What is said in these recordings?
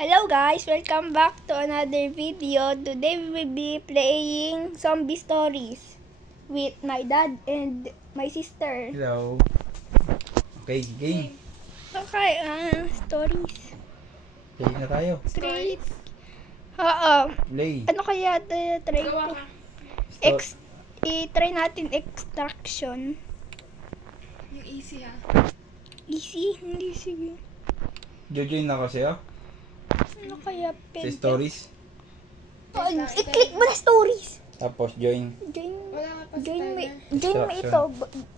Hello guys, welcome back to another video. Today we will be playing zombie stories with my dad and my sister. Hello. Okay, game. Okay, stories. Play na tayo. Great. Oo. Play. Ano kaya try ko? I-try natin extraction. Yung easy ha. Easy? Hindi, sige. Jojoin na kasi ah. Ano kaya Sa pwede? stories. I-click mo na stories. Tapos join. Wala nga pa sa Join mo timer. ito.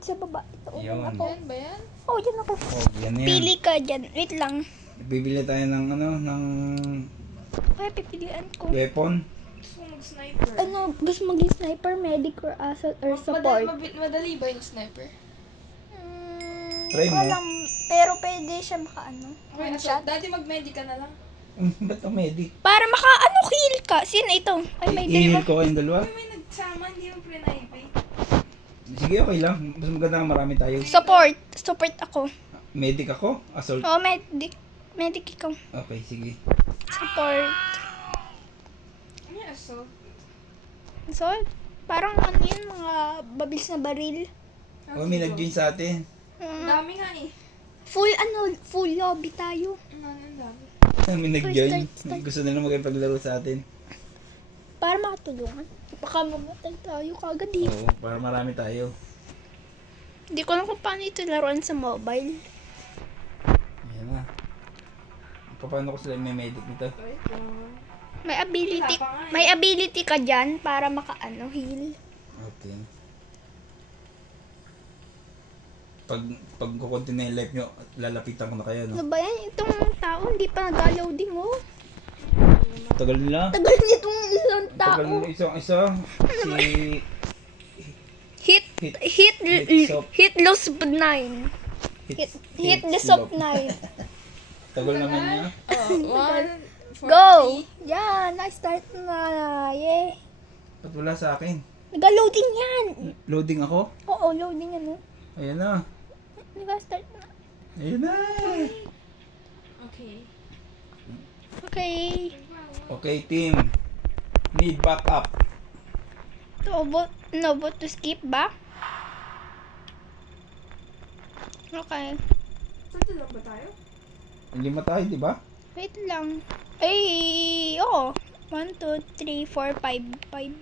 Sa baba. Ito. Yun. Ako. Yan ba yan? Oh, dyan ako. Oh, yan na yan. Pili ka dyan. Wait lang. Bibili tayo ng ng Kaya pipilian ko. weapon. Gusto ko mag-sniper. Ano, gusto maging sniper, medic, or assault, or support? Madali ba yung sniper? Try Hindi ko mo. alam. Pero pwede siya maka-ano. Okay, One so, shot. dati mag-medic ka na lang. Ba't ang medic? Para maka-ano, heal ka. Sino ito? Ay, may I-heal dalawa. ko kayong dalawa. Uy, may nagsama, hindi mo pre-naive. Sige, okay lang. Mas maganda nga marami tayo. Support. Support ako. Medic ako? Assault? Oh, medic. Medic ikaw. Okay, sige. Support. Ano yung assault? So, parang ano yun, mga babilis na baril. Oh, may nag-join sa atin. Ang dami nga eh. Full lobby tayo. Ang dami. May nag-join. Start. Gusto nila magpaglaro sa atin. Para makatulungan. Baka mamatay tayo kagad eh. Oo, para marami tayo. Hindi ko alam kung paano ito laruan sa mobile. Ayan na. Paano ko sila may medic dito? Wait lang. May ability ka dyan para maka-ano, heal. Okay. Pag kukunti na yung life nyo, lalapitan ko na kayo, Ano no? ba yan? Itong tao, hindi pa nag-loading oh. Tagal nila. Tagal niya itong isang Tagal tao. nila isa. Si... Hit loss 9. Hit the soft 9. Tagal naman niya. Oh, 140. Go! Yan, na-start na. Yeah. Ba't wala sa akin? Nag-loading yan. Loading ako? Oo, loading yan oh. Ayan na. Nag-start na. Ayan na. Okay. Okay. Okay, team. Need backup. Vote to skip ba? Okay. Saan lang ba tayo? 5 tayo, di ba? Wait lang. Ay, oo. 1, 2, 3, 4, 5. 5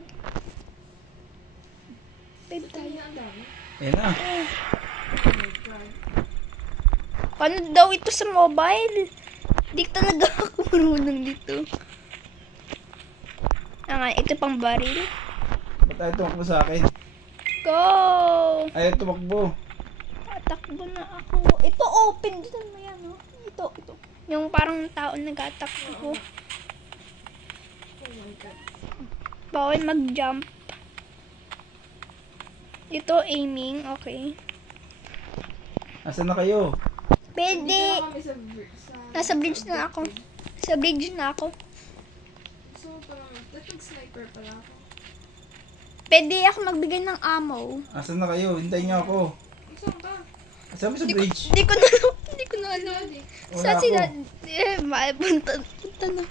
tayo. Ang dami. Ayan na. Oh my God. Paano daw ito sa mobile? Di talaga ako marunong dito. Ito pang baril. Ba't ayaw tumakbo sa akin? Go! Ayaw tumakbo. Tatakbo na ako. Ito open. Dito mo yan, no? Ito. Yung parang tao nag-atakbo. Oh my God. Bawal mag-jump. Ito aiming. Okay. Asan na kayo? Pwede. Dito kami sa... Nasa bridge na ako. Sa bridge na ako. Gusto mo pa naman. Dapat sniper pala ako. Pwede ako magbigay ng ammo. Asan na kayo? Hintayin niyo ako. Saan ka? Asan mo sa bridge? Hindi ko na alam. Wala Saan ako. sila? Punta na.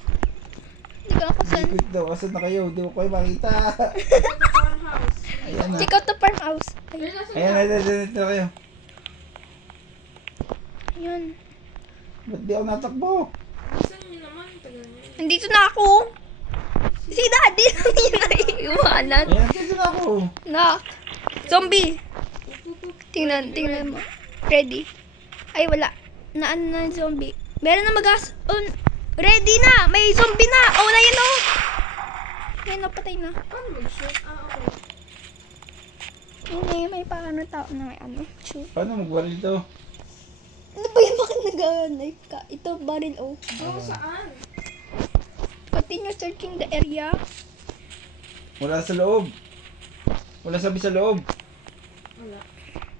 Hindi ko ako saan. Liquid daw. Asan na kayo? Hindi ko kayo makita. Farmhouse. Ayan na. Check out the farmhouse. Pero nasa Ayan na kayo. Yun. Ba't di ako natakbo? Saan nyo naman? Tagal nyo. Nandito na ako. Si daddy lang yun naiiwanan. Ayan, saan ako? Knock. Zombie. Tingnan mo. Ready. Ay, wala. Naan na zombie. Meron na magas. Oh, ready na. May zombie na. Oh, na yun oh. Ayun na, patay na. Paano mag-shoot? Okay. Yun na yun, may paano tao na may ano. Shoot. Paano magbaril to? Ano ba yun? Bakit nag-knife ka? Ito, barrel oh. Oh, saan? Continue searching the area. Wala sa loob. Wala sabi sa loob. Wala.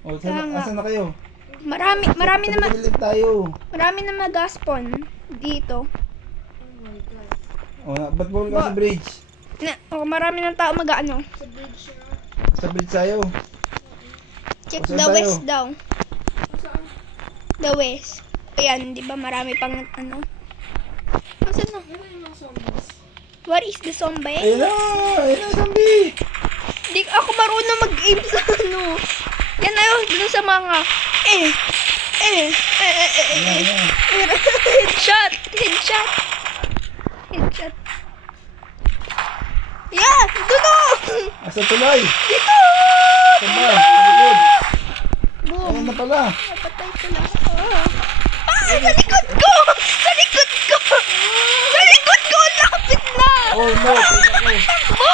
O, Tama. asan na kayo? Marami naman. Tabi tayo. Marami na mag-spawn dito. Oh my God. O, ba't bawal ka sa bridge? Marami ng tao mag-ano. Sa bridge na. Sa bridge tayo. Check O, saan the tayo? west daw. Saan? The west. Ayan, di ba marami pang ano. Nasa What is the zombie? Ayun na! Ayun na, zombie! Di ako marunong mag-aim sa ano. Yan na yun, dun sa mga... Ayun na. Headshot! Headshot! Headshot. Yeah! Dulo! Asa tuloy? Dito! Saba, sa likod. Boom! Ayun na pala. Napatay ko lang ako. Sa likod ko! Sa likod ko! Sa likod ko! Lapit na! Oh no, ayun ako. Takbo!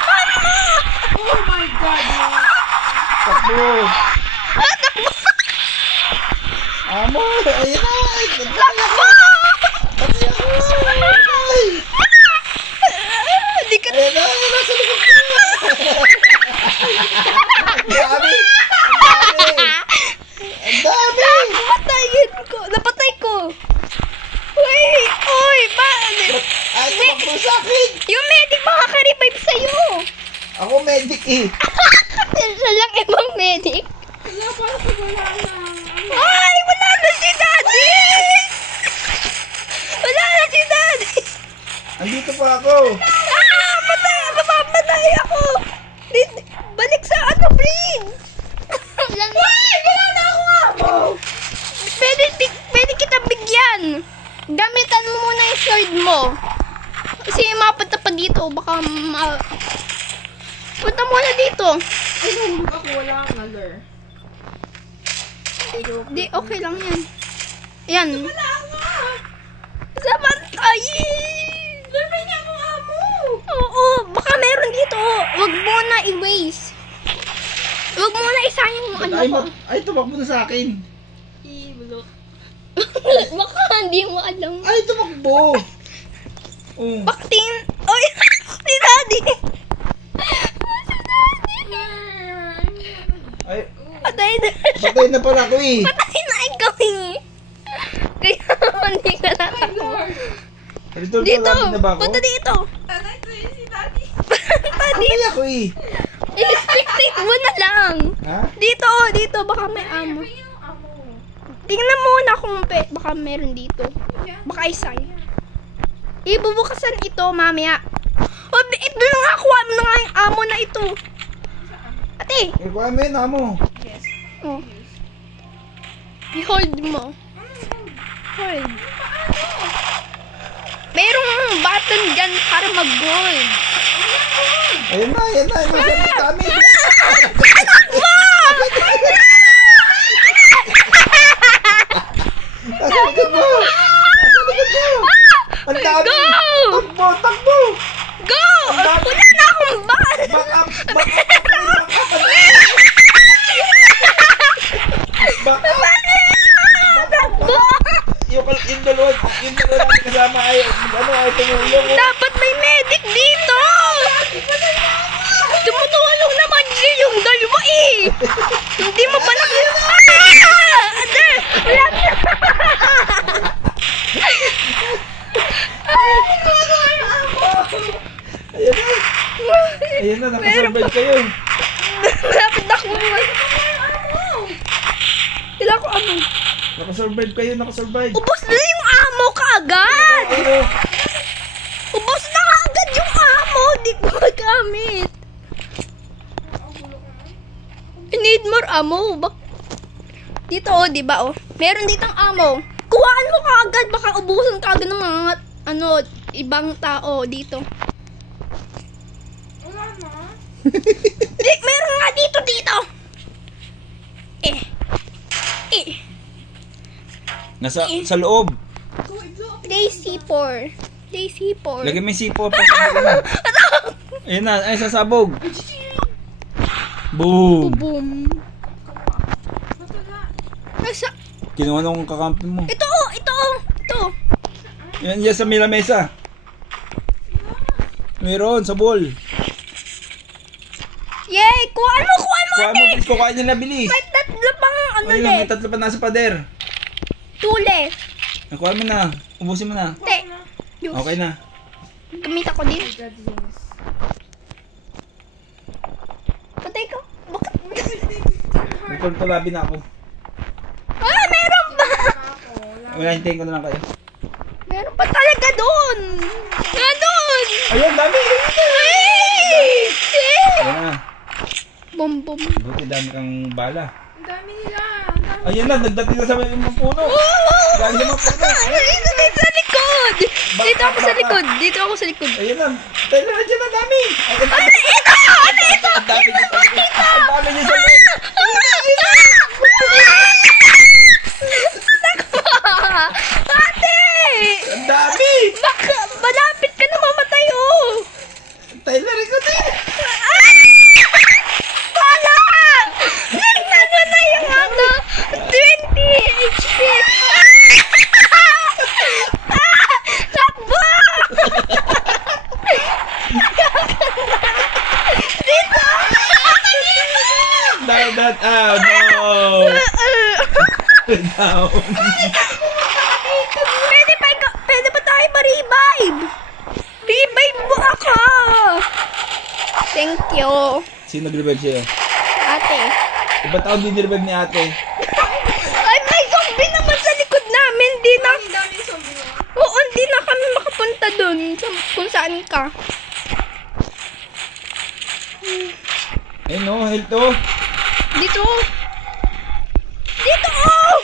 Mama! Oh my God! Takbo! Takbo! Amo! Ayun na! Takbo! Hindi ka... Ayun na! Ayun na! Sa likod ko! Ang dami! Ang dami! Napatayin ko! Napatay ko! Uy! Uy! Ay, tumakbo sa akin! Yung medic makaka-revive sa'yo! Ako medic eh! Siya lang ibang medic. Wala, parang wala na. Ay! Wala na si Daddy! Wala na si Daddy! Andito pa ako! Patay! Mamamatay ako! Balik sa ano, bridge! Ay! Wala na ako amo! Pwede kita bigyan! Gamitan mo muna yung sword mo. Kasi mapunta pa dito. Baka punta muna dito. Ay, nahulog ako. Wala akong alert. Di, okay lang yan. Yan. Wala nga! Sabantayin! Dami niya akong amo! Oo, baka meron dito. Huwag mo na i-waste. Huwag mo na isayang yung ano ko. Ay, tumakbo na sa akin! Bulok. Baka hindi mo alam. Ay, tumakbo! Oh. Baka tingin... Oy! Si Daddy! Ay, Patay na siya. patay na pala ako eh! Patay na ikaw eh. Kaya hindi ka natakbo. Dito, Dito! na ba ako? Punta dito! Tanay ko yun si Daddy. Patay ako eh! I-spectate mo na lang. Ha? Dito, dito. Baka may amo. Ay, yung amo. Tingnan muna kung baka meron dito. Baka isa. Ibubukasan ito mamaya. Oh, ito na nga. Kuha mo na nga yung amo na ito. Ate. Ikuha mo yun, amo! Yes. Oh. I-hold mo. Hold. Merong button dyan para mag-gold. Ayun na, ayun na! Ayun na, ayun kami! Nasa likod mo! Nasa likod mo! Ang dami! Go! Takbo! Takbo! Go! Wala na akong button. Back up! Back up! Back up! Takbo! Yung dalawa natin kasama ay tumulong. Dapat may medic dito! Tumutulong naman siya yung dalawa eh! Hindi mo pa nakita! Ate! Wala na! Ayun na, nakasurvive kayo. Malapit na ako. Kailan ko amo? Nakasurvive kayo, nakasurvive. Ubus na yung amo kaagad! Ano? Ubus na kaagad yung amo! Di ko magamit. I need more ammo. Dito oh, di ba oh? Meron ditong ammo. Kuhaan mo kaagad, baka ubusan kaagad ng mga ibang tao dito. Wala na. Di, meron nga dito. Nasa sa loob. Day C4. Lagyan mo yung sipo pa. Ayun na, ay sasabog. Boom. Boom. Matala. Nasa, Kinuha nung kakampi mo. ito. Yan sa mesa. Meron, sa bowl. Yay! Kuhaan mo, Kuha mo, bilis ko, kuha nyo na bilis. May tatlo pang Ayun, may left. tatlo pa nasa pader. 2 left. Kuha mo na, ubusin mo na. Te. Diyos. Okay na. Gamit ako din. God, yes. Patay ko. Bakit? Nagpulpulabi na ako. Meron pa! Ako, wala. Wala, hintayin ko na lang kayo. Meron pa talaga doon. Nga doon. Ayun, dami. Ay! Ayan na. Bom, bom. Buti dami kang bala. Ang dami nila. Ang dami. Ayun na, nagdating na sa mga puno. Dami sa mga puno. Dito sa likod. Dito ako sa likod. Dito ako sa likod. Ayun na. Tayo na dyan, ang dami. Ito! Ano ito? Ang dami niya sa likod. Ang dami niya sa likod. Ate! Ang dami. Baka malapit ka na mamatay, oh! Tayo na rin ko din. Wala! Tingnan mo na yung ano! 20 HP! Takbo! Dito! Down, down. Ah, no. Down. Pwede ba tayo ma-revive? Revive mo ako! Thank you. Sino nag-revive sa'yo? Ate. Ibang taon din revive ni ate. Ay, may zombie naman sa likod namin. Di na... Ang dami yung zombie mo. Oo, hindi na kami makapunta dun. Kung saan ka. Ayun no, health oh. Dito. Dito, oh!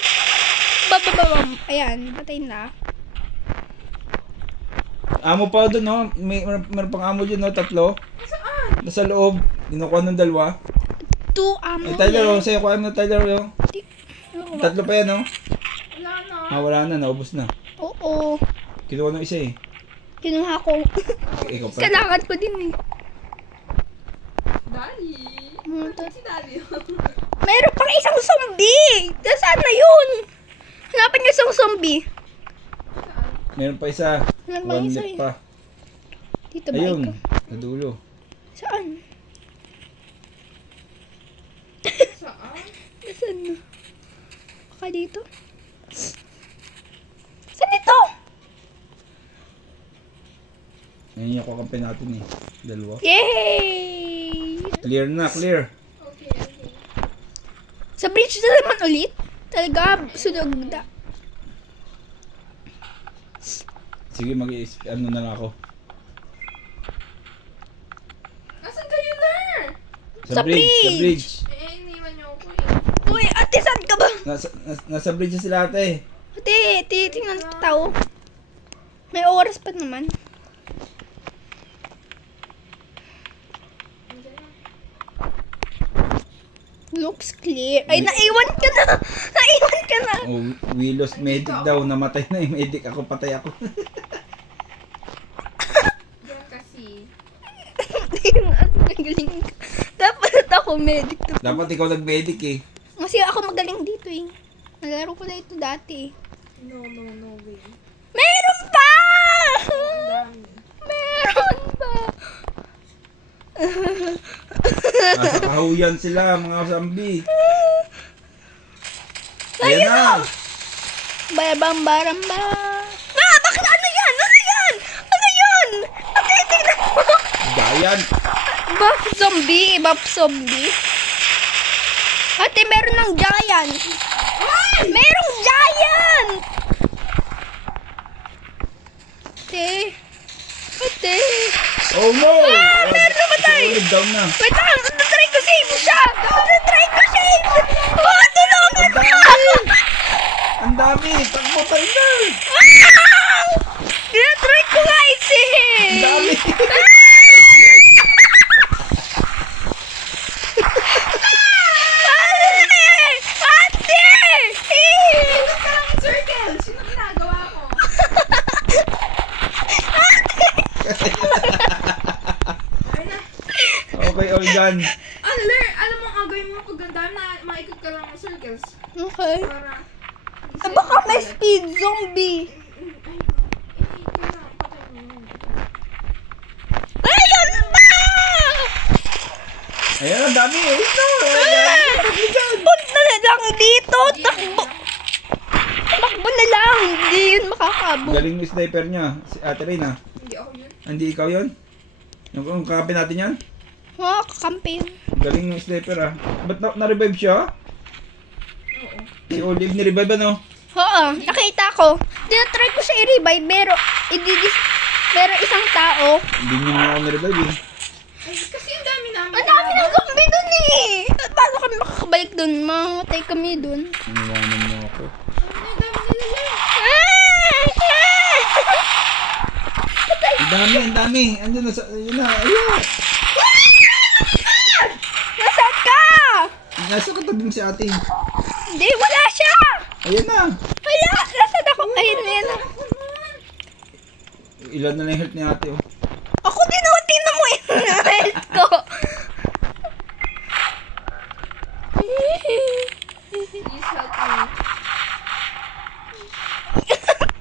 Babababam. Ayan, patay na. Amo pa doon no. Meron pang amo dyan no, 3. Saan? Nasa loob. Kinukuha ng 2. 2 amo. Ay, Tyler oh. Sa'yo kuha mo Tyler oh. Ano 3 pa yan oh. Wala na. Ah, wala na. Naubos na. Oo. Kinuha ng isa eh. Kinuha ko. Ikaw pa. Kailangan ko din eh. Dali. Bakit Si Dali. Mayroon pang isang zombie! Nasaan na yun? Hanapin niyo isang zombie. Meron pa isa. Meron pa 1 isa left eh. pa. Dito ba Ayun. ikaw? Sa dulo. Saan? Saan? Nasaan na? Baka dito? Saan ito? Ngayon yung kakampi natin eh. 2. Yay! Clear na, clear. Okay, okay. Sa bridge na naman ulit? Talaga, sunog na. Sige, ano na lang ako. Asan kayo na? Sa bridge. Sa bridge. Eh, iniwan niyo ako eh. Uy, ate, saan ka ba? Nasa bridge na sila ate. Ate, titingnan ko tao. May oras pa naman. Looks clear. Ay, naiwan ka na! Naiwan ka na! Oh, we lost medic daw. Namatay na yung medic. Ako patay ako. Diyan kasi. Magaling ka. Dapat ako medic to. Dapat ikaw nag-medic eh. Kasi ako magaling dito eh. Nalaro ko na ito dati. No way. Meron pa! Ang dami. Meron pa! Nasa kahuyan sila, mga zombie. Ayan na! Bayabang baramba. Ah! Bakit? Ano yan? Ano yan? Ano yan? Ate, tingnan mo. Giant! Buff zombie. Buff zombie. Ate, meron ng giant. Merong giant! Ate. Ate. Oh no! meron namatay. Down na. Wait lang. Try ko save siya. Try ko save. Oh, tulungan Ang mo. dami! Ang dami! Takbo tayo na! Wow! Try ko nga i-save. Ang dami! Ate! Parang circle. Sino ginagawa ko? Ay na. Okay, all done. Alam mo ang gagawin mo pag ang dami na maikot ka lang ng circles. Okay. Para... Baka may speed zombie. Ayun ba? Ayan, ang dami eh. Punta na lang dito. Takbo. Takbo na lang. Hindi yun makakabot. Galing yung sniper niya. Si Ate Reyna. Hindi ako yun. Hindi ikaw yun? Yung kakapin natin yan? Oh, kakampi yun. Galing yung sniper ah. Ba't na-revive siya? Oo. Si Olive ni-revive ano? Oo, nakita ko. tinatry ko siya i-revive, pero isang tao. Hindi nyo na ako na-revive eh. Ay, kasi ang dami namin. Ang dami ng zombie dun eh. At paano kami makakabalik dun? Mamatay kami dun. Iniwanan mo ako. Ang dami nila lang. Ang dami. Andun na sa... Yun na. Ayun. Nasaan ka? Nasa katabi mo si ate. Hindi, wala siya. Ayan na. Wala, nasaan ako? Ayun, ayun. Ilan na lang yung health ni ate oh. Ako din ako, tingnan mo yung health ko. Please help me.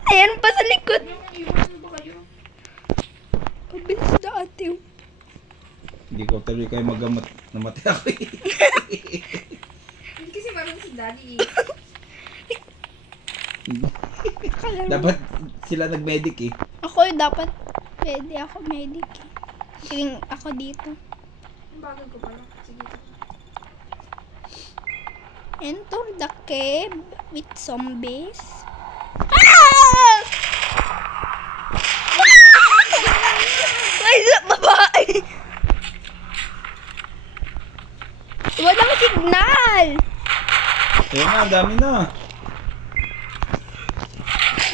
Ayan pa sa likod. Iwan ba kayo? Pabilis na ate. Hindi ko tuloy kayo magamat. Namatay ako eh. Hindi kasi parang si daddy. Dapat sila nag-medic eh. Ako dapat pwede ako medic. Tingin ako dito. Ang bagal ko pala. Sige. Enter the cave with zombies. Ah! Ay, babae. Walang signal. Ayun na, ang dami na.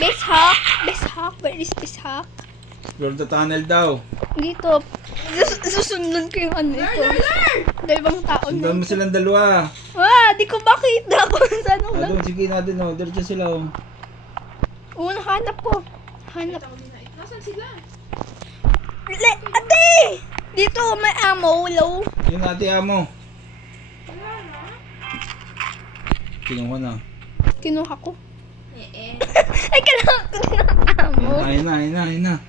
Base hack. Where is base hack? Explore the tunnel daw. Dito. Susundan ko yung ano ito. Dalawang tao na. Sundan mo silang dalawa. Di ko makita kung saan ako. Doon, sige natin oh. Diretso sila oh. Oo, nahanap ko. Hanap. Nasaan sila? Ate! Dito, may ammo, low. Yun ate amo. Wala na. Kinuha na. Kinuha ko. Eh. Ay, kailangan ko din ng ammo. Ayun na.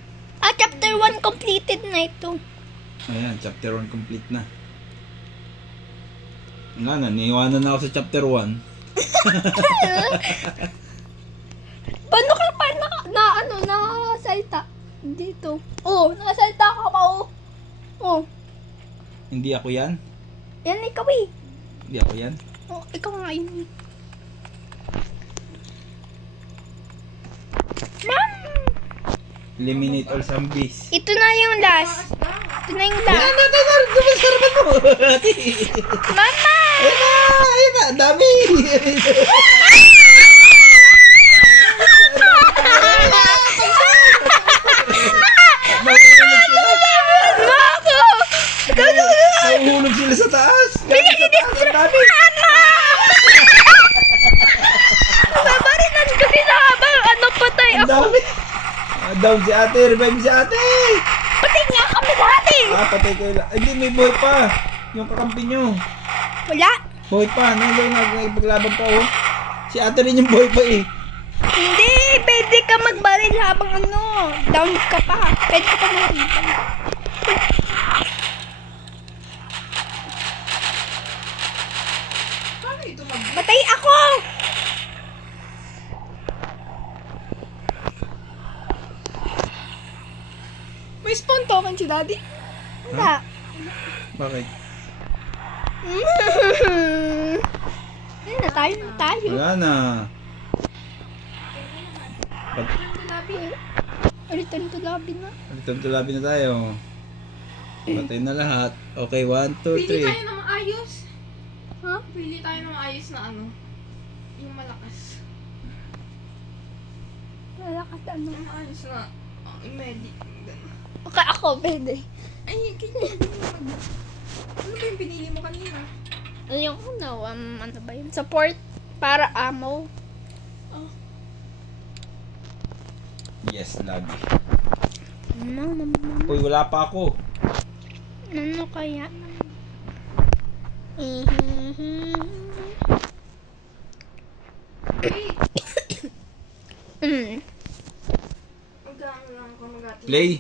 Chapter 1 completed na ito. Ayan, chapter 1 complete na. Wala na, niiwanan na ako sa chapter 1. Paano ka pa nakasalta? Dito. Nakasalta ka pa, Hindi ako yan? Yan, ikaw eh. Hindi ako yan? Ikaw nga yun. Ma'am! Eliminate all zombies. Ito na yung last. Ito na yung last. Dumasarap mo! Mama! Ayun na! Ang dami! Nahuhulog sila sa taas! Ang dami! Babarinan ko sila habang patay Ang ako. dami! Down si ate! Revive si ate! Patay nga kami dati. Patay kayo lang. Hindi, may buhay pa! Yung kakampi nyo. Wala. Buhay pa! Nandun nagpaglaban pa oh. Si ate rin yung buhay pa eh. Hindi, pwede ka magbaril habang down ka pa. Pwede ka makita. Paano ito Patay ako! May spawn token si daddy? Wala. Bakit? Ayun na tayo. Wala na. Return to lobby na. Return to lobby na tayo. Patay na lahat. Okay, 1, 2, Pili 3. tayo ng maayos. Ha? Pili tayo ng maayos na yung malakas. Wala ka sa Yung maayos na medic. Okay, ako, pwede. Ay, kaya ano ba yung pinili mo kanina? Ayun ko na, ano ba yun? Support para ammo. Yes, lobby. Ano Uy, wala pa ako. kaya? Mag-ano lang ako, mag-ating. Play.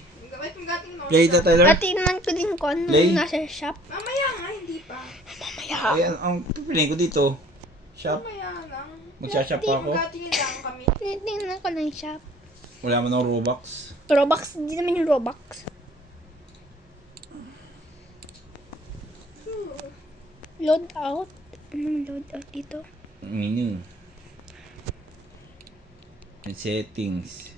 Wait, mag-ating na. Play na Tyler. Patingnan ko din ko ano Play. nasa shop. Mamaya nga, hindi pa. Mamaya. Ayan, ang pipiliin ko dito. Shop. Mamaya lang. Magsa-shop pa ako. Mag-ating lang kami. Tinitingnan ko lang yung shop. Wala mo ng Robux. Robux, hindi naman yung Robux. Load out. Anong load out dito? Menu. Settings.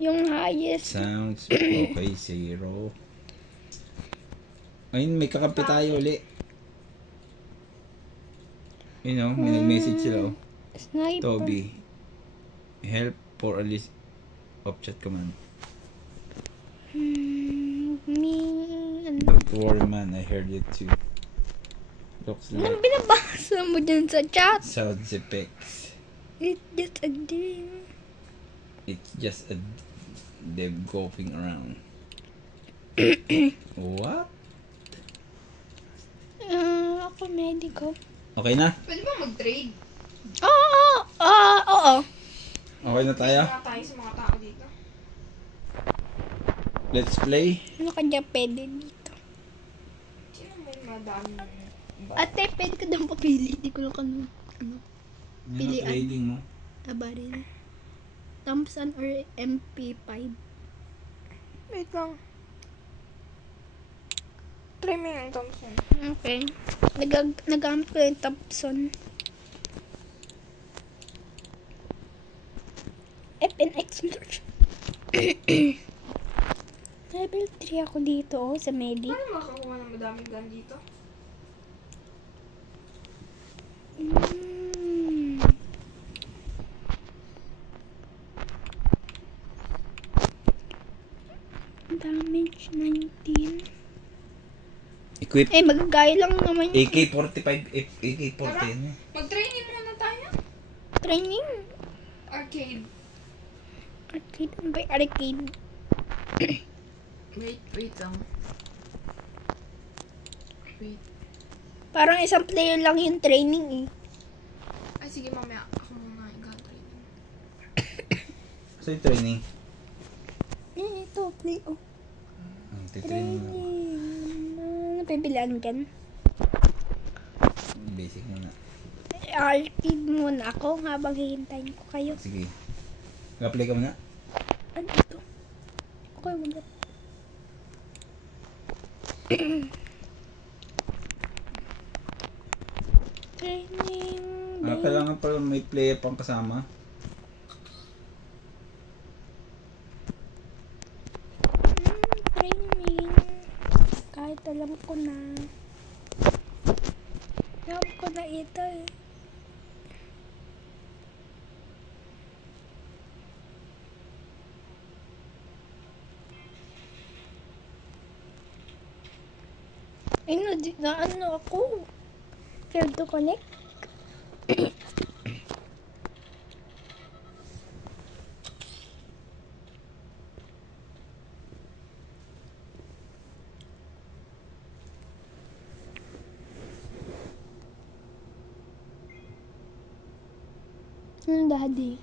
Yung highest. Sounds. Okay, 0. Ayun, may kakampi tayo uli. You know, may nag-message sila. Oh. Sniper. Toby. Help for a list of chat command. Ano? Don't worry man, I heard it too. Looks like Anong binabasa mo dyan sa chat? sounds effects. It's just a dream. It's just a dev goofing around. What? Ako medico. Okay na? Pwede ba mag-trade? Oo. Okay na tayo? Mga tayo sa mga tao dito. Let's play. Ano kanya pwede dito? Sino may madami Ate, pwede ka daw papili. Di ko lang ano. Yan ang Pilian. trading mo. Baril. Thompson or MP5. Wait lang. Try mo yung Thompson. Okay. Nagamit ko yung Thompson. FNX search. Level 3 ako dito sa medic. Paano makakuha ng madaming gun dito? Damage 19. Equip. Magagaya lang naman yung AK-45. AK-40 yan eh. Mag-training muna tayo. training. Arcade. Arcade. Ano ba yung arcade? Wait lang. Wait. Parang isang player lang yung training Ay, sige mamaya. Ako muna yung gun training. So yung training. Ito, play. Titraining mo. Napibilan ka na. Basic muna. Arcade muna ako habang hihintayin ko kayo. Sige. Mag-apply ka muna. Ano ito? Okay, wala. Training. Kailangan pala may player pang kasama. Training. Kahit alam ko na. Alam ko na ito eh. Ay, na ano ako? Failed to connect? Daddy?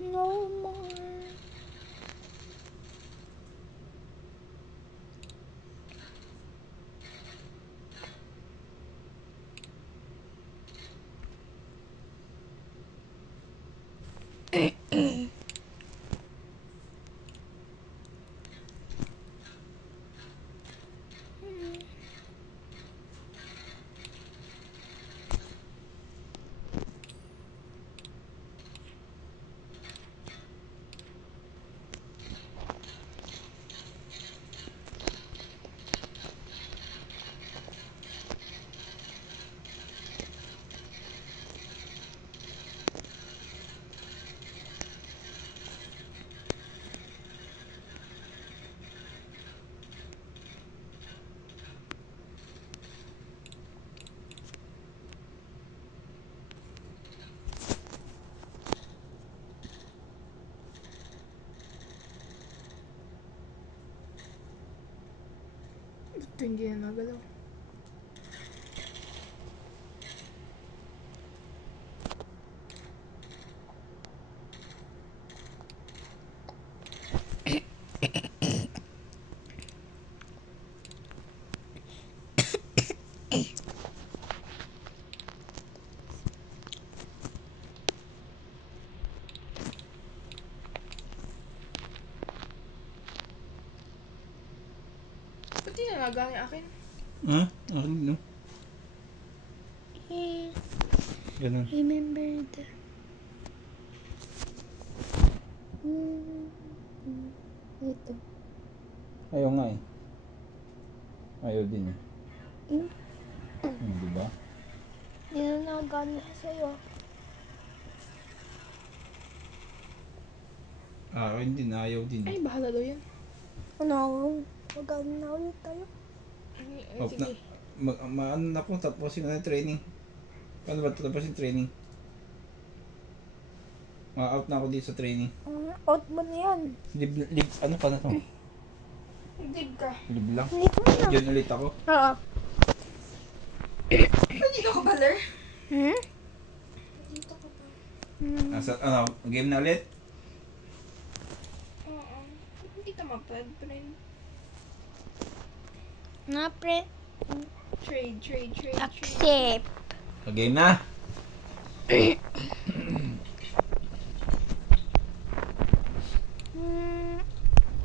No more. Ito hindi na nagalaw. Ba't di nalaga niya akin? Ha? Akin no? Eh, Ganun. remember the... Ito. Ayaw nga eh. Ayaw din eh. Hmm? Diba? Yan na gana sa'yo. Akin din, ayaw din. Ay, bahala daw yan. Ano? Magana na ulit tayo. Ay, Off na. sige. Ano na po, tapusin na yung training. Paano ba tapusin training? Ma-out na ako dito sa training. Out mo na yan. Ano pa na to? Dib ka. Live lang. Ulit mo na. Diyan ulit ako. Oo. Hindi ka kabaler? Hmm? Dito ka pa. Ano, game na ulit? Oo. Hindi ka mapad, friend. Na, pre. Trade. Accept. Game na.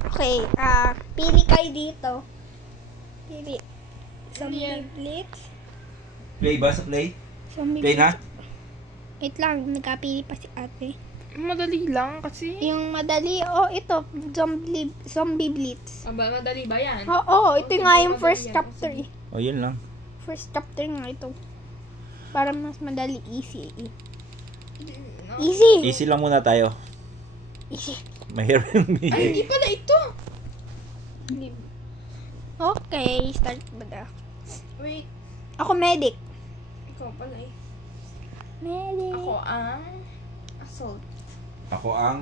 Okay, pili kayo dito. Pili. Zombie yan? Blitz. Play ba sa play? Zombie Play na? Wait lang, nagkapili pa si ate. Madali lang kasi. Yung madali, ito, Zombie Blitz. Aba, madali ba yan? Oo, ito sige, nga yung madali first yan. chapter Sige. eh. O, yun lang. First chapter nga ito. Para mas madali, easy eh. No. Easy! Easy lang muna tayo. Easy. Mahirap yung Ay, hindi pala ito. Okay, start ba na? Wait, Ako medic. ikaw pala eh. Medic. Ako ang assault. Ako ang...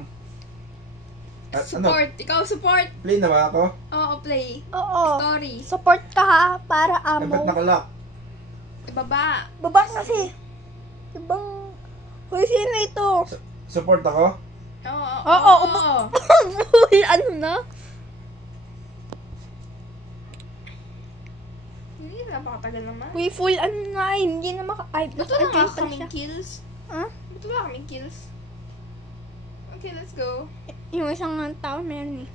ano? Support. Ikaw support. Play na ba ako? Oo, play. Oo. Story. Support ka ha, para Ay, ba't amo. nakalock? Ibaba. Baba kasi. Ibang... Uy, sino ito? Support ako? Oo. Uy, ano na? Hindi, napakatagal naman. Uy, full ano na, hindi na maka... Ay, Ba't wala okay nga pala kaming siya. kills? Ha? Ba't wala kaming kills? Okay, let's go. Yung isang tao meron eh.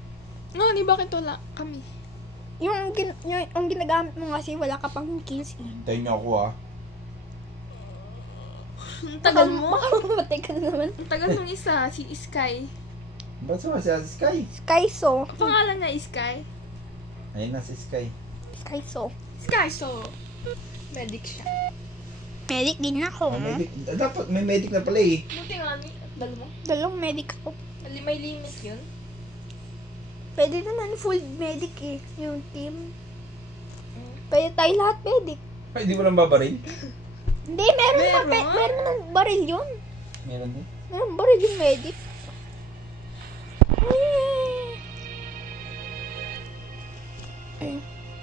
No, di bakit wala kami? Yung ginagamit mo kasi wala ka pang kills eh. Tayo niyo ako ah. Ang tagal mo. Baka mamatay ka na naman. Ang tagal ng isa, si Sky. Ba't sumasya si Sky? Skyso. Ang pangalan niya is Sky. Ayun na si Sky. Skyso. Sky, so... Medic siya. Medic din ako. Dapat may medic na pala eh. Buti nga ni, dalawa. Dalawang medic ako. May limit yun. Pwede naman full medic eh. Yung team. Pwede tayo lahat medic. Ay, di mo lang babaril? Hindi, meron naman baril yun. Meron din. Meron baril yung medic.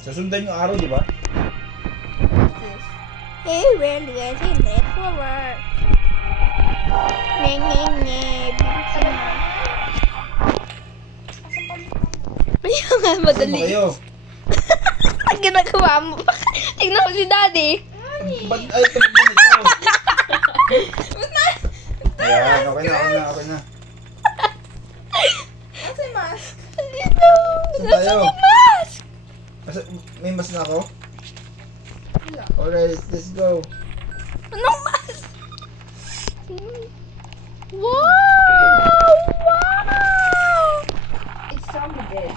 Sasundan yung araw, di ba? Hey, well, let's forward. Nye. Bilisan mo. Ayun nga, Saan ba madali. kayo? Ang ginagawa mo. Tignan mo si daddy. Ba't ay, tumagin ito? Ayan, okay na. What's yung mask? Dito. Saan Nasa tayo? yung mask. May mas na ako? Wala. Alright, let's go. Anong mask? Wow! It's zombie dead.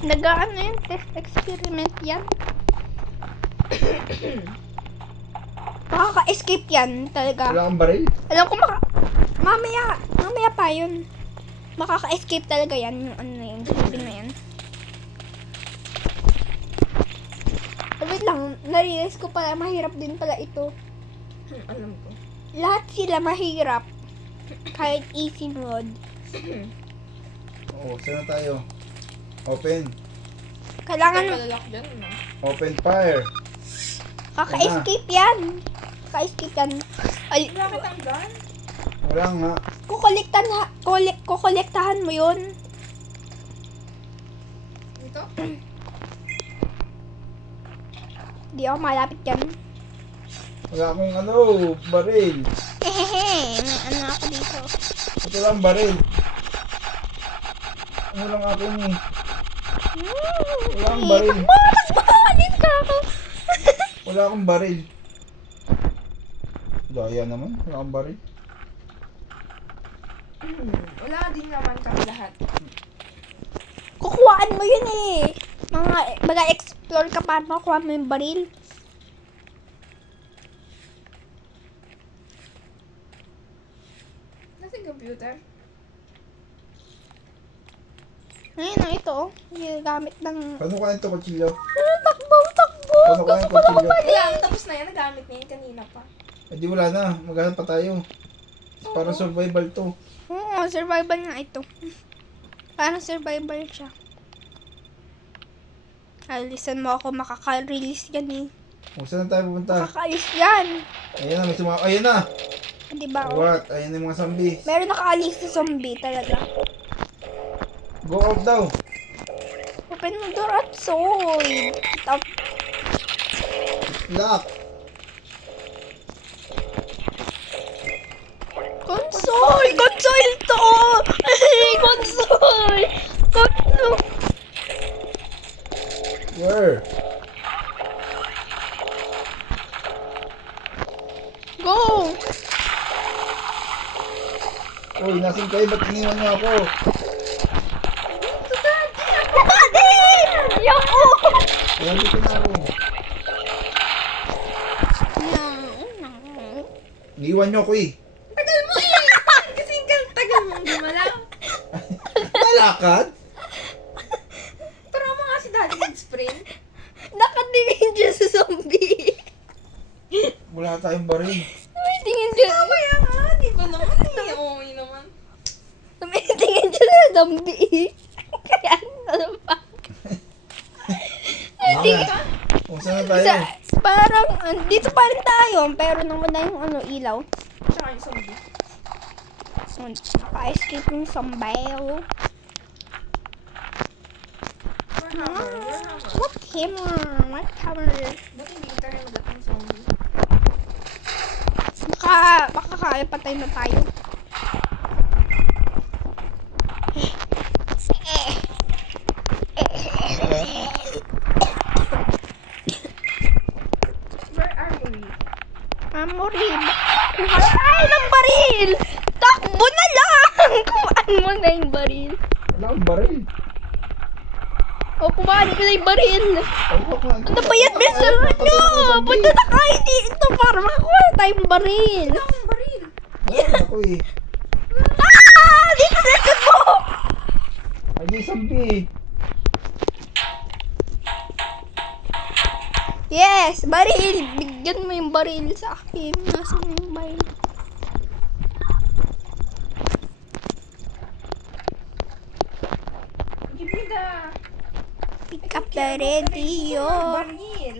Nag-ano yun? Test experiment yan? Makaka-escape yan talaga. Wala kang baril? Alam ko mamaya pa yun. Makaka-escape talaga yan. Yung ano na yun, zombie na yan. Wait lang, na-realize ko pala, mahirap din pala ito. Alam ko. Lahat sila mahirap. Kahit easy mode. Oo, saan na tayo? Open. Kailangan, Malalak dyan, no? Open fire. kaka-escape yan. Kaka-escape yan. Bakit ang gun? Wala nga. Kukolektahan mo yun. Ito? Di ako malapit yan. Wala akong ano, baril. Hehehe, may ano ako dito. Ito lang baril. Ano lang akin eh. Wala akong baril. Alis ka ako. Wala akong baril. Daya naman, wala akong baril. Wala din naman kami lahat. Kukuhaan mo yun eh. Mag-explore ka para makuha mo yung baril. Nasa yung computer? Ayun na ito. Ginagamit ng... Paano kaya ito, kutsilyo? Takbo! Paano kaya Gusto ko lang kutsilyo? baril. Wala, tapos na yan. Nagamit na yan kanina pa. Eh di wala na, maghanap pa tayo. Para survival to. Oo, survival nga ito. Parang survival siya. Alisan mo ako, makaka-release yan eh. Kung saan na tayo pupunta? Makaka-alis yan. Ayan na, may sumama. Ayan na! Diba? Oh? What? Ayan na yung mga zombies. Meron nakaalis na zombie talaga. Go out daw. Open the door at soy. Stop. Lock. Console! Console to! Console! Console! Where? Go! Uy, nasin kayo? Ba't iniwan niyo ako? Daddy! Yoko! Ayan, dito na ako. Iniwan niyo ako eh. Tagal mo eh! Kasi tagal mo gumalaw. Nalakad? Pero mo nga si Daddy mag-sprint. Nakatingin dyan sa zombie. Wala tayong baril. Tumitingin dyan. Kaya nga, di ba naman eh. Oo, yun naman. Tumitingin dyan sa zombie. Kaya ano ba? Mama, kung saan na tayo? Parang, dito pa rin tayo. Pero nawala yung ano, ilaw. Tsaka yung zombie. Naka-escape yung zombie. We're hammer. What hammer? What hammer? Buti hindi kita rin magat ng zombie. Baka kaya patay na tayo. Where are we? Amorib. Kuha tayo ng baril! Takbo na lang! Kuhaan mo na yung baril. Wala akong baril. O, kumain ko na yung baril. Ano ba yan? Beso nyo! Punta na kayo dito para makakuha tayong baril. Wala akong baril. Wala ako eh. Ah! Dito sa likod mo! Ay, di zombie. Yes! Baril! Bigyan mo yung baril sa akin. Nasaan yung baril? Give me the... Pick up the radio. Baril.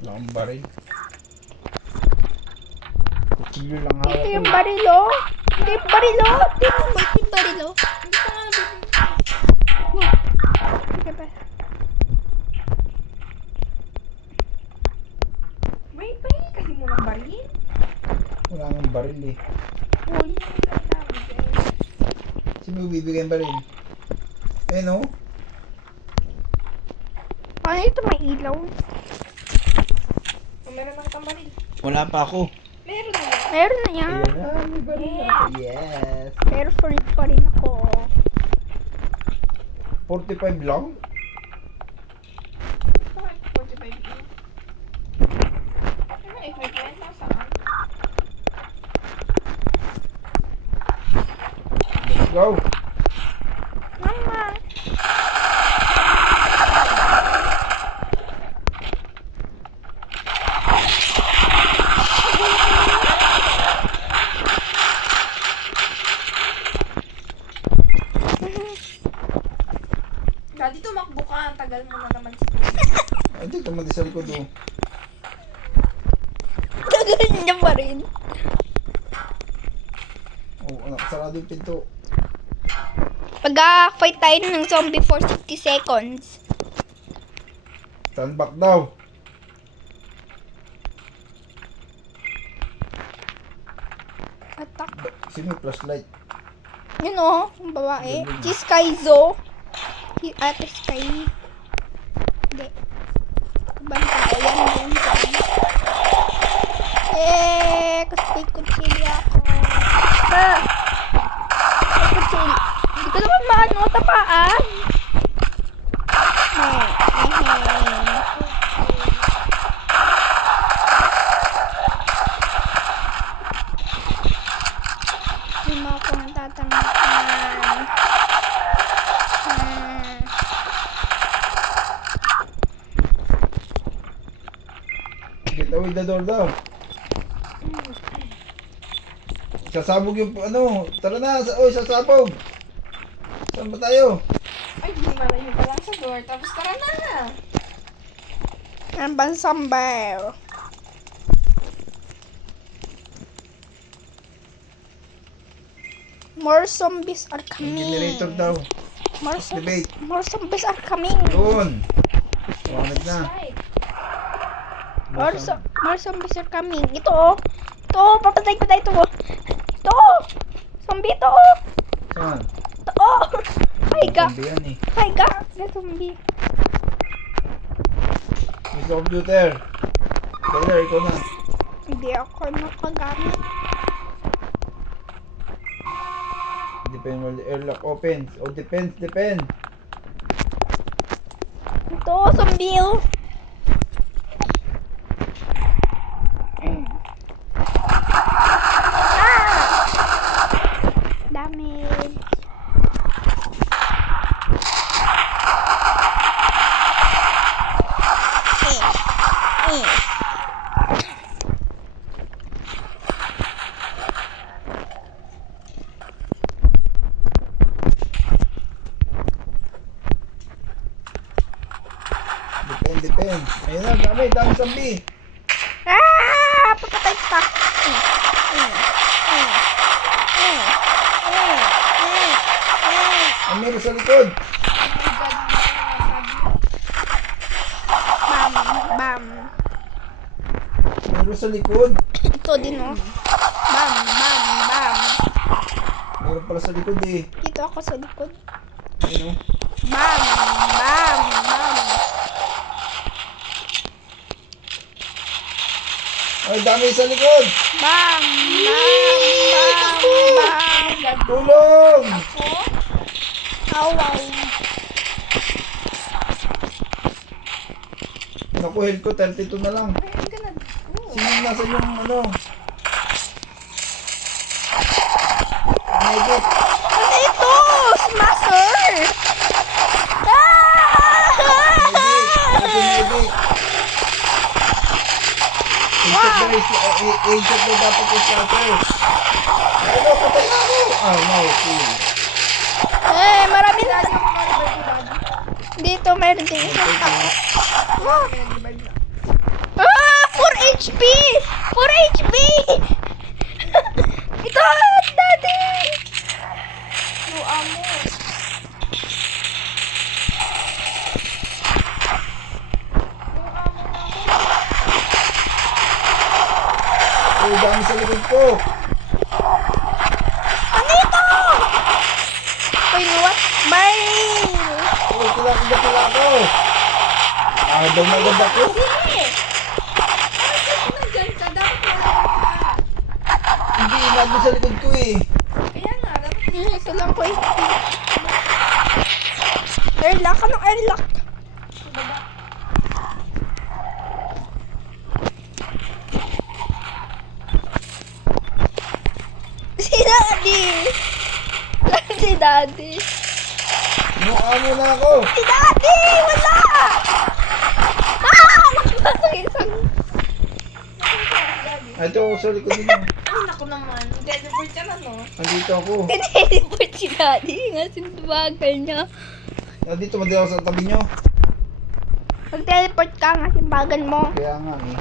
Wala akong baril. Kutsilyo lang hawak Ito ko. yung baril, oh. Ito yung baril, oh. Ito yung baril, oh. Hindi ko nga nabitin. Sige ba? Wait, pahingi kasi mo ng baril. Wala akong baril eh. Uy, sabi ko eh. Sino bibigyan baril? Eh no? Paano ito may ilaw? Oh, meron na kitang baril. Wala pa ako. Meron na yan. Meron na yan. Ayan na, may baril na ako. Yes. Pero free pa rin ako. 45 lang? Bakit 45 yun? Ano, equipment? Nasaan? Let's go. Mama. Daddy, tumakbo ka. Ang tagal mo na naman si Ay, di ka sa likod oh. Gagawin niya pa rin. Oh, anak, sarado yung pinto. Pag-fight tayo ng zombie for 60 seconds. Stand back daw. Attack. Sino yung flashlight? Yun o, ang babae. Si Skyzo. Si Ate Sky. Hindi. Bantay. Yan. Kutsili ako. Kutsili. Hindi ko naman maano, tapaan. Hindi mo ako natatamaan. Get away the door daw. Sasabog yung ano. Tara na. Oy, sasabog. Saan ba tayo? Ay, hindi malayo pa lang sa door. Tapos tara na. Ang bansambaw. More zombies are Yung coming. generator daw. More Activate. zombies are coming. Doon. Tuwanag na. Right. More zombies are coming. Ito oh. Ito, papatay ko na ito oh. Ito. Zombie ito oh. Saan? Ito oh. Higa. Zombie yan eh. Higa. Na zombie. May computer. Taylor, ikaw na. Hindi ako nakagamit. Depend while the airlock opens. Oh, depends. Ito, zombie oh. Damage. Depend. Ayun na, dami zombie. Papatay pa. Ang meron sa likod. Bam. Meron sa likod. Ito din oh. Bam. Meron pala sa likod eh. Dito ako sa likod. Ayun oh. Bam. Ay, dami sa likod. Bam. Tulong! Awaw. Naku, health ko 32 na lang. Ay, ka na. Sino nasa yung ano? Medic. Ano ito? Smasher! Medic. Agent na dapat yung shutter. Ano, patay na ako. Ah, no, please. Marami na. Dito meron din isang tao. 4 HP! 4 HP! Ito, daddy! Ay, dami sa likod ko. Ano ito? Wait, what? Mail! Oh, kila ako. Ah, dumagad ako. Nandyan ka, dapat malayo ka. Hindi, nandun sa likod ko eh. Kaya nga, dapat Ito lang ko HP. Airlock? Anong airlock? Si Daddy! Si Daddy! Mukha mo na ako. Si Daddy! Wala! Nakapasok isang... Ah, ito, sa likod nila. Ay, naku naman. Teleport ka na, no? Nandito ako. Tineliport si Daddy. Nga sinbagal niya. Nandito, madala ako sa tabi nyo. Mag-teleport ka nga simbagan mo. Kaya nga eh.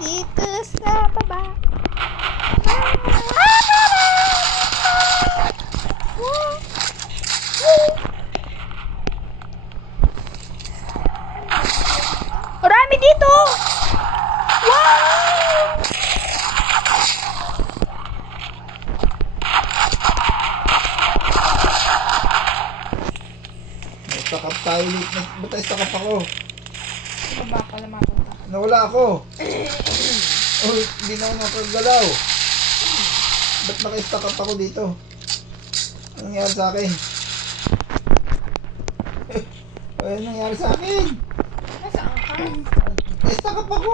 Dito dami dito! Wow! Nagstakap tayo. Ba't tayo stakap ako? Baba pala mapunta. Nawala ako. Oh, hindi na ako nakagalaw. Ba't naka-stakap ako dito? Anong nangyari sa akin? Anong nangyari sa akin? Nasaan ka? Na-stakap ako.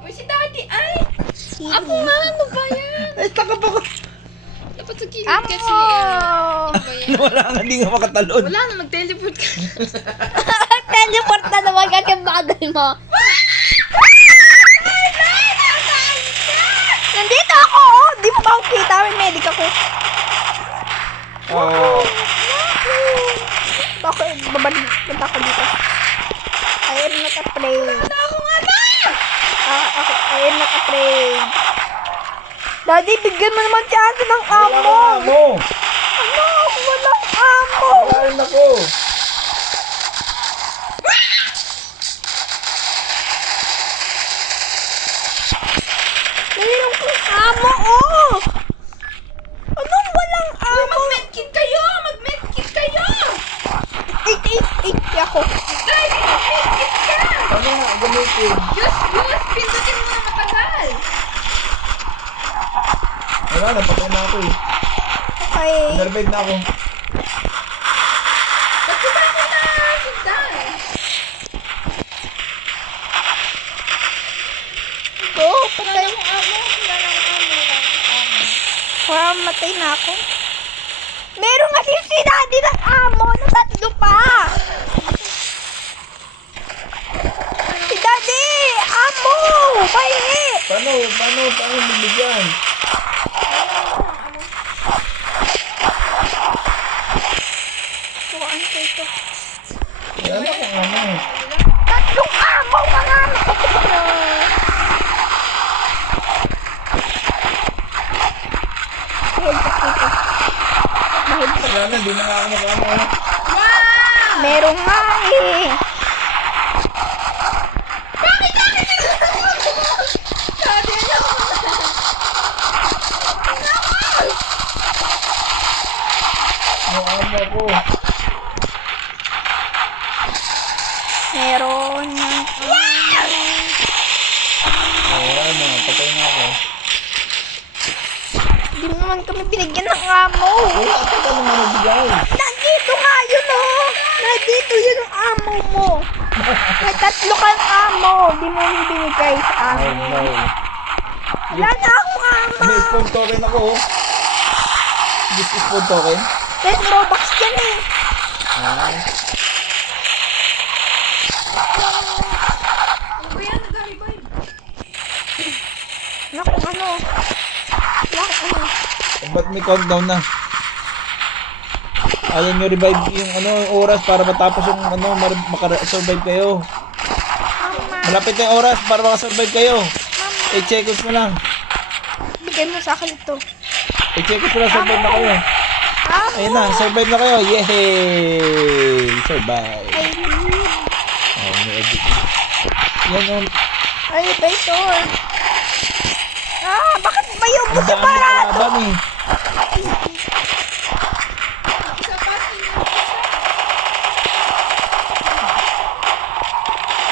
Uy, si Daddy! Ay! Ako nga! Ano ba yan? Na-stakap ako. Dapat sa kilid Amo! kasi. Ano ba yan? Nawala nga, hindi nga makatalon. Wala na, mag-teleport ka. Teleport na naman kasi bagal mo. Nandito ako! Oh. Di mo ba ako kita? May medic ako. Oh. Bakit? Babalik. Punta ako dito. I am not afraid. Wala akong ano! Okay. I am not afraid. Daddy, bigyan mo naman si Ate ng Wala amo. akong amo. Ano? Walang amo. Wala rin ako. Mayroon kong amo, oh! Anong walang Uy, amo? mag-medkit kayo! Mag-medkit kayo! Eight ako. Daddy, mag-medkit ka! Ano nga, gamitin. Use! Pindutin mo na matagal! Wala, napatay na ako eh. Okay. Nervive na ako. Ba't di ba ako nasundan? Go, patay. Wala akong amo. Matay na ako. Meron nga si Daddy ng amo na tatlo pa. Si Daddy, amo! Pahingi! Paano bibigyan? Kuhaan ko ito. Wala akong ano. Tatlong amo ka nga nakapito. Wala na, di na nga ako mag-amo. Wow! Meron nga eh. Daddy, ano? Mag-amo ako. Meron nga. Wala na, patay na ako. Hindi mo naman kami binigyan ng amo. Wala ka pa naman nabigay. Nandito nga yun oh. Nandito yun ang amo mo. May tatlo kang amo. Di mo yung binigay sa Oh amin. no. Wala na akong amo. May spawn token ako oh. This is spawn token? 10 Robux yan eh. Ah. Ano ba yan? Nag-revive. Naku ano. Ba't may countdown na? Ayaw nyo revive yung oras para matapos yung maka-survive kayo. Mama. Malapit na yung oras para makasurvive kayo. 8 seconds mo lang. Bigay mo sa akin ito. 8 seconds mo lang, survive na kayo. Amo. Ayun na, survive na kayo. Yay! Survive. I need. Oh, may edit. Yan yung... Ay, ito. Bakit ba yung Ang busi dami para? na laban eh. Isa pa,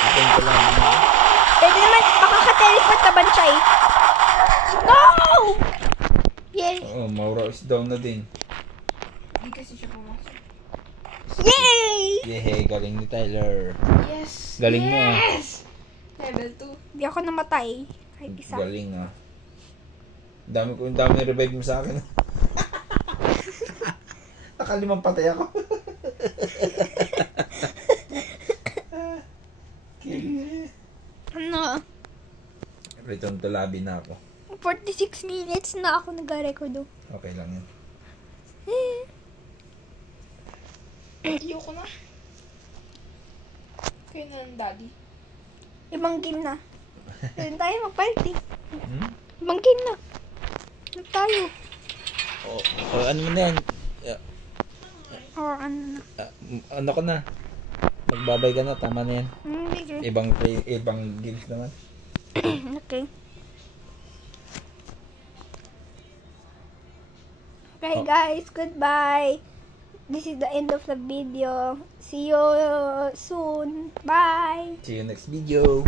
Ito ko lang. Pwede naman, makaka-teleport ka ba siya eh? No! Yay! Oh, Maura is down na din. Hindi kasi siya pumasok. Yay! Yehey, galing ni Tyler. Yes! Galing mo ah. Yes! Level 2. Hindi ako namatay. Kahit isa. Galing ah. Dami revive mo sa akin. Nakalimang patay ako. Ano? Return to lobby na ako. 46 minutes na ako nag-record. Okay lang yan. Ayoko na. Kayo na lang, Daddy. Ibang game na. Doon tayo mag-party. Hmm? Ibang game na. Doon tayo. Ano mo na yan? Or ano na. Ano ka na? Magbabay ka na, tama na yan. Okay. Ibang games naman. Okay. Okay guys, goodbye. This is the end of the video. See you soon. Bye. See you next video.